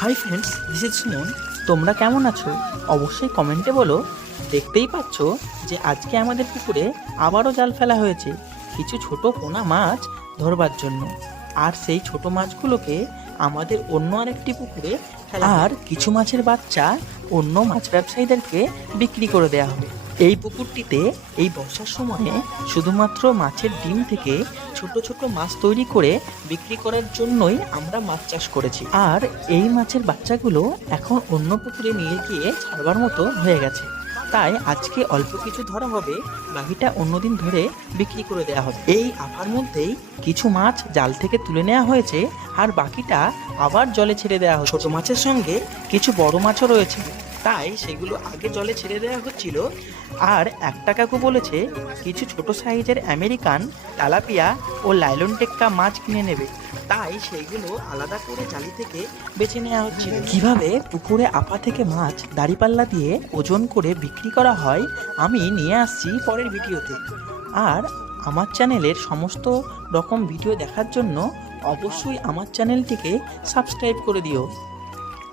Hi friends, this is Suman. তোমরা কেমন আছো? অবশ্যই কমেন্টে বলো। দেখতেই পাচ্ছ যে আজকে আমাদের পুকুরে আবারও জাল ফেলা হয়েছে কিছু ছোট পোনা মাছ ধরবার জন্য। আর সেই ছোট মাছগুলোকে আমাদের অন্য আরেকটি পুকুরে ফেলা আর কিছু মাছের বাচ্চা অন্য মাছ ব্যবসায়ীদেরকে বিক্রি করে দেওয়া হবে। এই পুকুরটিতে এই বর্ষার সময়ে শুধুমাত্র মাছের ডিম থেকে ছোট ছোট মাছ তৈরি করে বিক্রি করার জন্যই আমরা মাছ চাষ করেছি। আর এই মাছের বাচ্চাগুলো এখন অন্য পুকুরে নিয়ে গিয়ে ছাড়বার মতো হয়ে গেছে। তাই আজকে অল্প কিছু ধরা হবে, বাকিটা অন্যদিন ধরে বিক্রি করে দেওয়া হবে। এই আফার মধ্যেই কিছু মাছ জাল থেকে তুলে নেওয়া হয়েছে আর বাকিটা আবার জলে ছেড়ে দেওয়া হচ্ছে। ছোট মাছের সঙ্গে কিছু বড় মাছও রয়েছে, তাই সেগুলো আগে জলে ছেড়ে দেওয়া হচ্ছিল। আর একটা কাকু বলেছে কিছু ছোট সাইজের আমেরিকান তেলাপিয়া ও লাইলন টেক্কা মাছ কিনে নেবে, তাই সেইগুলো আলাদা করে জালি থেকে বেছে নেওয়া হচ্ছিল। কিভাবে পুকুরে আপা থেকে মাছ দাঁড়িপাল্লা দিয়ে ওজন করে বিক্রি করা হয় আমি নিয়ে আসছি পরের ভিডিওতে। আর আমার চ্যানেলের সমস্ত রকম ভিডিও দেখার জন্য অবশ্যই আমার চ্যানেলটিকে সাবস্ক্রাইব করে দিও।